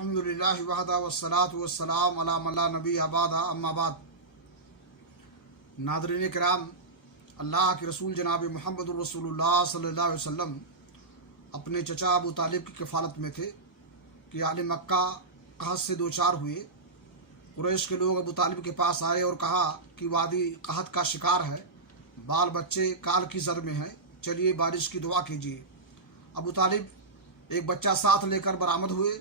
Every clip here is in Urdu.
الحمدللہ وحدہ والصلاۃ والسلام علی من لا نبی بعدہ اما بعد۔ ناظرین کرام، اللہ کے رسول جناب محمد الرسول اللہ صلی اللہ علیہ وسلم اپنے چچا ابو طالب کی کفالت میں تھے کہ اہل مکہ قحط سے دوچار ہوئے۔ قریش کے لوگ ابو طالب کے پاس آئے اور کہا کہ وادی قحط کا شکار ہے، بال بچے کال کی زر میں ہیں، چلیے بارش کی دعا کیجیے۔ ابو طالب ایک بچہ ساتھ لے کر برآمد ہوئے۔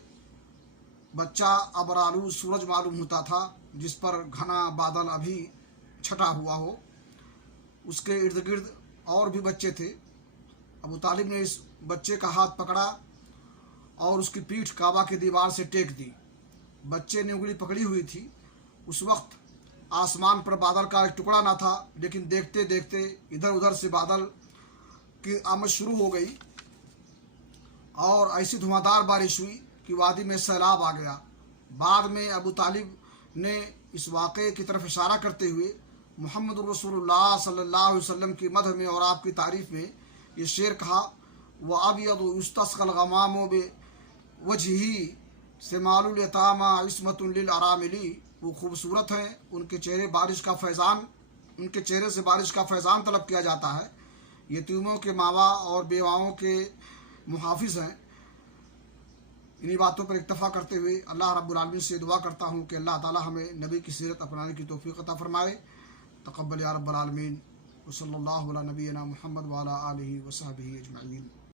بچہ ابرآلود سورج معلوم ہوتا تھا، جس پر گھنا بادل ابھی چھٹا ہوا ہو۔ اس کے ارد گرد اور بھی بچے تھے۔ ابو طالب نے اس بچے کا ہاتھ پکڑا اور اس کی پیٹھ کعبہ کی دیوار سے ٹیک دی۔ بچے نے انگلی پکڑی ہوئی تھی۔ اس وقت آسمان پر بادل کا ایک ٹکڑا نہ تھا، لیکن دیکھتے دیکھتے ادھر ادھر سے بادل کی آمد شروع ہو گئی اور ایسی دھواں بارش ہوئی کہ وادی میں سیلاب آ گیا۔ بعد میں ابو طالب نے اس واقعے کی طرف اشارہ کرتے ہوئے محمد الرسول اللہ صلی اللہ علیہ وسلم کی مدح میں اور آپ کی تعریف میں یہ شعر کہا، وَأَبْيَضُ يُسْتَسْقَى الْغَمَامُ بِوَجْهِهِ سِمَالُ الْيَتَامَى عِصْمَةٌ لِلْأَرَامِلِ۔ وہ خوبصورت ہیں، ان کے چہرے سے بارش کا فیضان طلب کیا جاتا ہے، یتیموں کے ماوا اور بیواؤں کے محافظ ہیں۔ انہی باتوں پر اکتفا کرتے ہوئے اللہ رب العالمین سے دعا کرتا ہوں کہ اللہ تعالی ہمیں نبی کی سیرت اپنانے کی توفیق عطا فرمائے۔ تقبل یا رب العالمین، وصلی اللہ علی نبینا محمد وعلی آلہ وصحبہ اجمعین۔